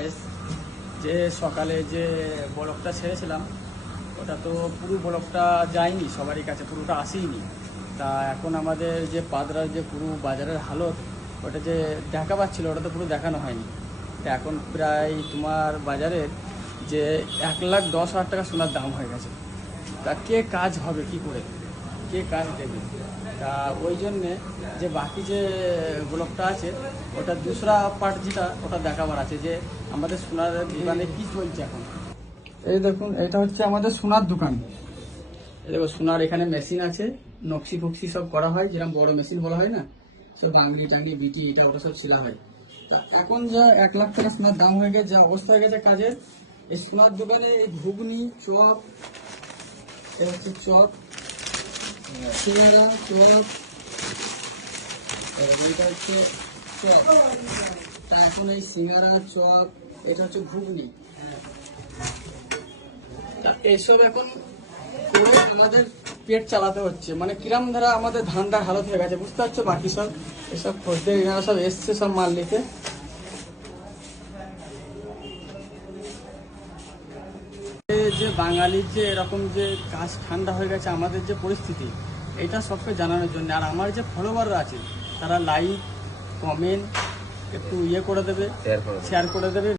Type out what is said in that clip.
Guys, যে সকালে যে ব্লগটা ছেড়েছিলাম ওটা তো পুরো ব্লগটা যায়নি সবারই কাছে, পুরোটা আসেইনি। তা এখন আমাদের যে পাদরার যে পুরো বাজারের হালত ওটা যে দেখা পাচ্ছিল ওটা তো পুরো দেখানো হয়নি। তা এখন প্রায় তোমার বাজারে যে 1,10,000 টাকা সোনার দাম হয়ে গেছে। তা কে কাজ হবে কি করে, কে কাজ দেবে? তা ওই জন্যে যে বাকি যে ব্লগটা আছে ওটা দুসরা পার্ট যেটা ওটা দেখাবার আছে যে আমাদের সোনার দোকানে কি চলছে এখন। এই দেখুন, এটা হচ্ছে আমাদের সোনার দোকান। এই দেখো সোনার এখানে মেশিন আছে, নকশি ফকশি সব করা হয়, যেরকম বড় মেশিন বলা হয় না, সব বাংলি টাংলি বিটি এটা ওটা সব ছিলা হয়। তা এখন যা 1,00,000 টাকা সোনার দাম হয়ে গেছে, যা অবস্থা হয়ে গেছে কাজের, এই সোনার দোকানে এই ঘুগনি চপ, এটা হচ্ছে চপ, সিঙ্গারা চপ, এটা হচ্ছে চপ। তা এখন এই সিঙ্গারা চপ, এটা হচ্ছে ঘুগনি, তা এসব এখন করে আমাদের পেট চালাতে হচ্ছে। মানে কিরাম ধারা আমাদের ধান্দার হালত হয়ে গেছে, বুঝতে পারছো? বাকি সব এসব খদ্দের এনারা সব এসছে সব মাল নিতে। যে বাঙালির যে এরকম যে কাজ ঠান্ডা হয়ে গেছে, আমাদের যে পরিস্থিতি, এটা সবকে জানানোর জন্য। আর আমার যে ফলোয়াররা আছে তারা লাইক কমেন্ট একটু করে দেবে, শেয়ার করে দেবে।